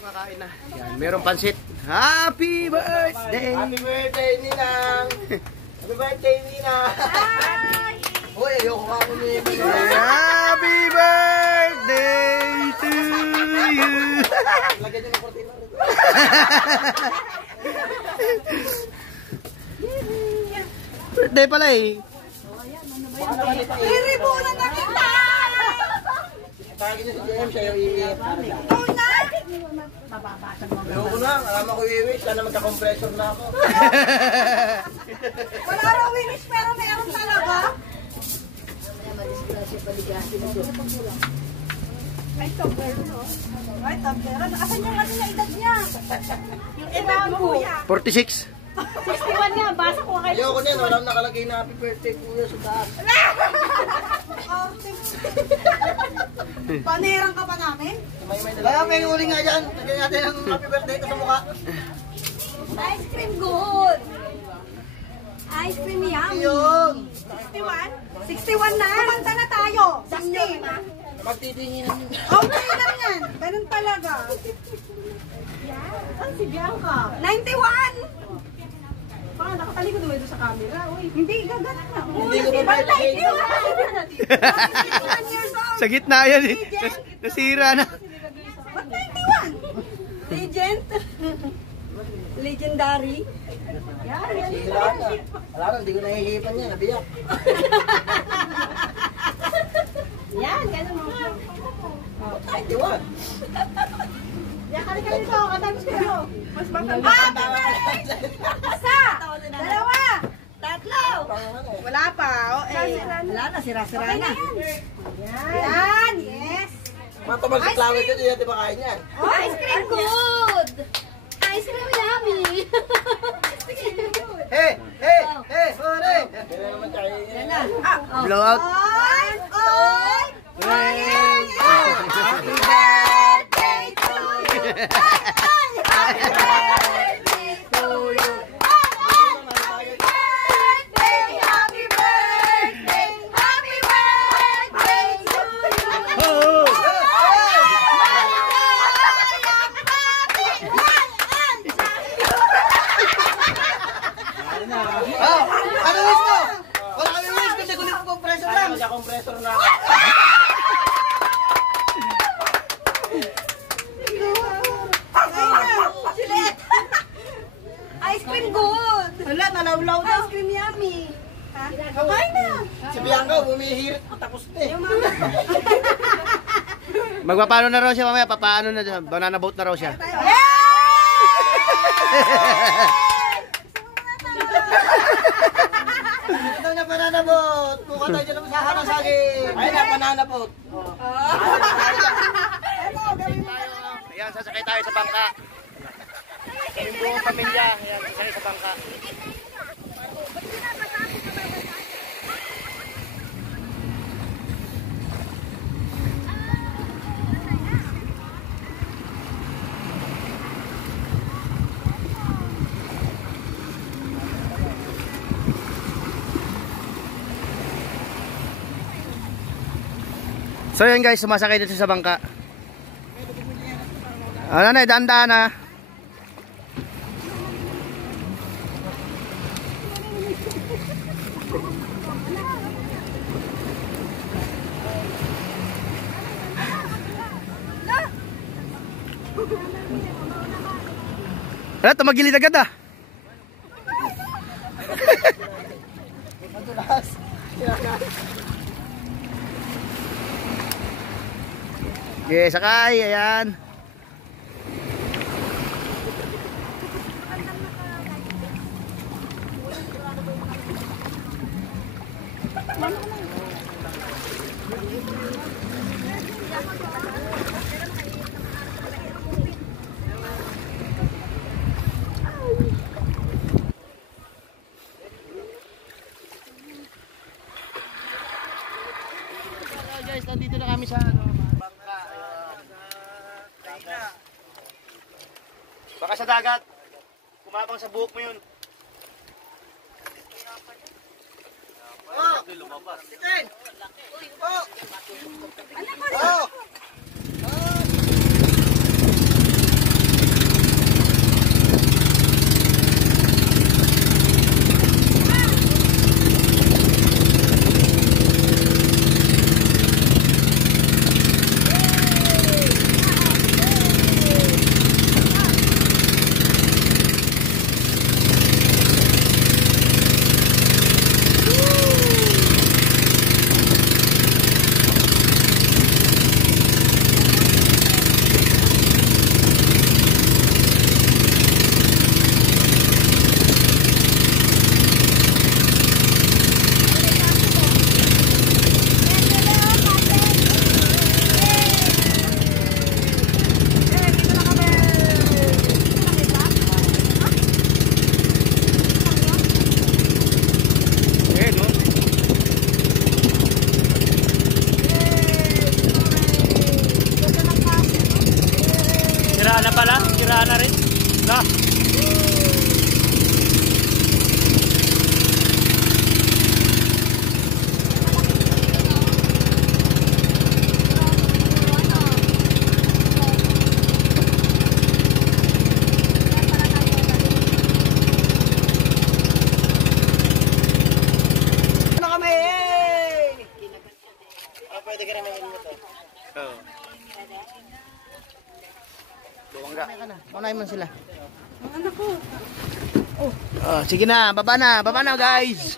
Kakain na. Yan, merong pansit. Happy birthday! Happy birthday, Ninang! Happy birthday, Ninang! Uy, ayoko ka ako ni Happy birthday to you! Lagyan niyo ng kortina. Birthday pala eh. Iribunan na kita! Tagin niyo si JM, siya yung iiyak. Ayoko na, alam ko i-wish, sana magka-compressor na ako. Wala raw wish pero meron talaga. Ay, topero no? Ay, topero. Asan yung ano na edad niya? Yung edad mo, kuya. 46. 61 nga, basa ko kayo. Ayoko niyan, walang nakalagay na happy birthday kuya sa taas. Panerang ka pa namin? Kaya may uli nga dyan, lagyan natin ang happy birthday ko sa mukha. Ice cream good. Ice cream yummy. Yung 61? 61 na. Kumanta na tayo. 60. magtitinginan yun. Okay lang yan. Ganun talaga. Yan. Si Bianca. 91. Baka nakatalikod naman doon sa camera. Uy, hindi, gagana na. Hindi ko ba pwede? 91 years old. Sa gitna yan eh. Nasira na. Ba't 91? Legend. Legendary. Yan, yan. Wala na, hindi ko nahihipan yan. Nabiyak. Yan, ganun mo. 91. Yan, kali-kali ito. Katapos kayo. Mas batang. Happy birthday! Isa! Dalawa! Tatlo! Wala pa. Wala na, sira-sira na. Yan, yes. Matabag sa klawit ko, di ba kain yan? Ice cream good! Ice cream yummy! Hey! Hey! Hey! Hore! Kaya naman kain yan. Blowout. Oy! Oy! Happy birthday to you! Happy birthday to you! Happy birthday! Happy birthday! Happy birthday to you! Oh! Ano wish mo? Wala kami wish kasi kulit ko compressor lang. Sa compressor na. Ice cream good! Wala, nalawlaw na. Ice cream yummy. Kakain na. Si Bianca, bumihirit. Tapos na eh. Magpapaano na raw siya mamaya. Papaano na siya. Banana boat na raw siya. Ito na banana boat. Buka tayo dyan sa harang saging. Ayun na, banana boat. Ayan, sasakay tayo sa bangka. Yung buong pamilya. Ayan, sasakay sa bangka. So yun guys, sumasakay dito sa bangka. Ano na, daan-daan na. Wala, tumagilid agad ah. Okay, sakay, ayan. dagat. Kumapang sa buhok mo yun. Oh! Titin! Oh! Oh! Sira na pala? Sira na rin? Na? Ano kami? Pwede ka rin may inyo to. Oo. Buwangga. Unahin mo sila. Ang anak ko. Oh, sige na, baba na guys.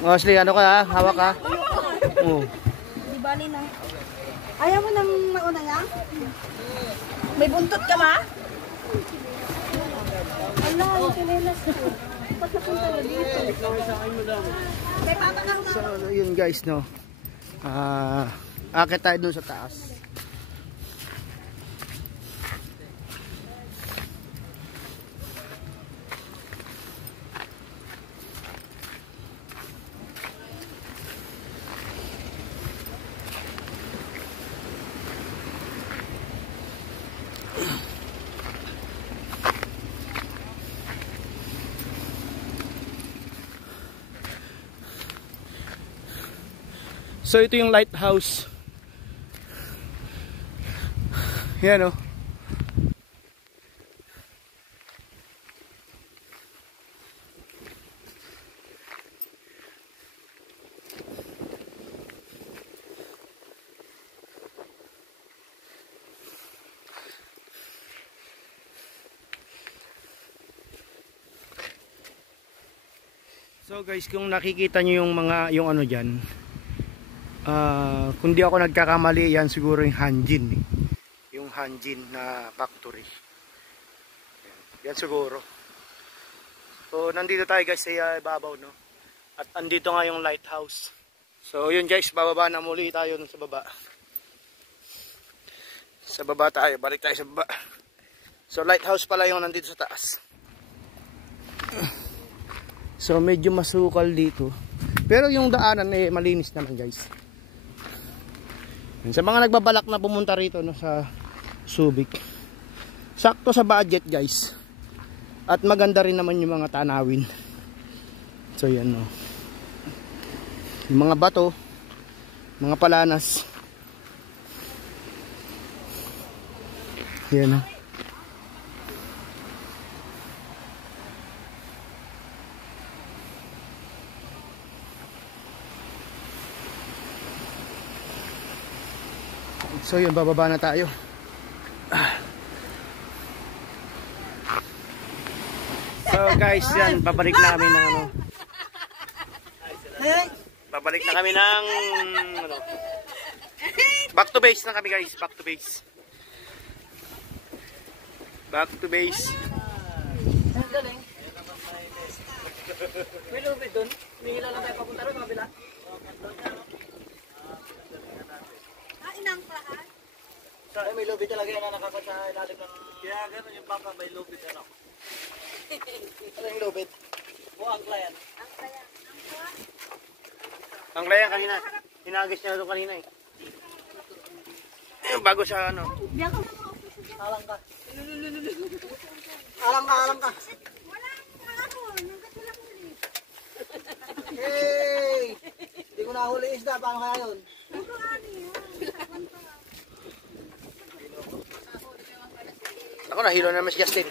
Mostly ano ka ha, hawak ka. Oh. Di bali na. Ayaw mo nang mauna yan? May buntot ka ma? Wala, yung kinelas ko. Ba't napunta na dito? May papagang na. So, yun guys, no. Akit tayo dun sa taas. So ito yung lighthouse. Yan o. So guys, kung nakikita nyo yung mga ano dyan, kung di ako nagkakamali, yan siguro yung Hanjin yung Hanjin na factory. Yan siguro. So nandito tayo guys sa ibabaw, no? At andito nga yung lighthouse. So yun guys, bababa na muli tayo sa baba. Sa baba tayo, balik tayo sa baba. So lighthouse pala yung nandito sa taas. So medyo masukal dito, pero yung daanan malinis naman guys. Sa mga nagbabalak na pumunta rito, no, sa Subic, sakto sa budget guys, at maganda rin naman yung mga tanawin. So yan, no, yung mga bato, mga palanas, yan, no. So yun, bababa na tayo. So guys, yan, babalik na kami ng ano. Babalik na kami ng ano. Back to base na kami guys, back to base. Back to base. May lubid dun? May hila lang tayo papunta rin, mabila. Inang plahan? May lubid talaga yan na nakakot sa ilalim ng... Kaya gano'n yung baka may lubid, ano? Ano yung lubid? O, angkla yan. Angkla yan kanina. Hinagis niya doon kanina eh. Bago sa ano. Alang ka. Alam ka, alam ka. Wala akong ahon. Yung gato lang huli. Hey! Hindi ko nahuli isda. Paano kaya yun? Ito ano yan. Ako, nahilo na naman si Justin.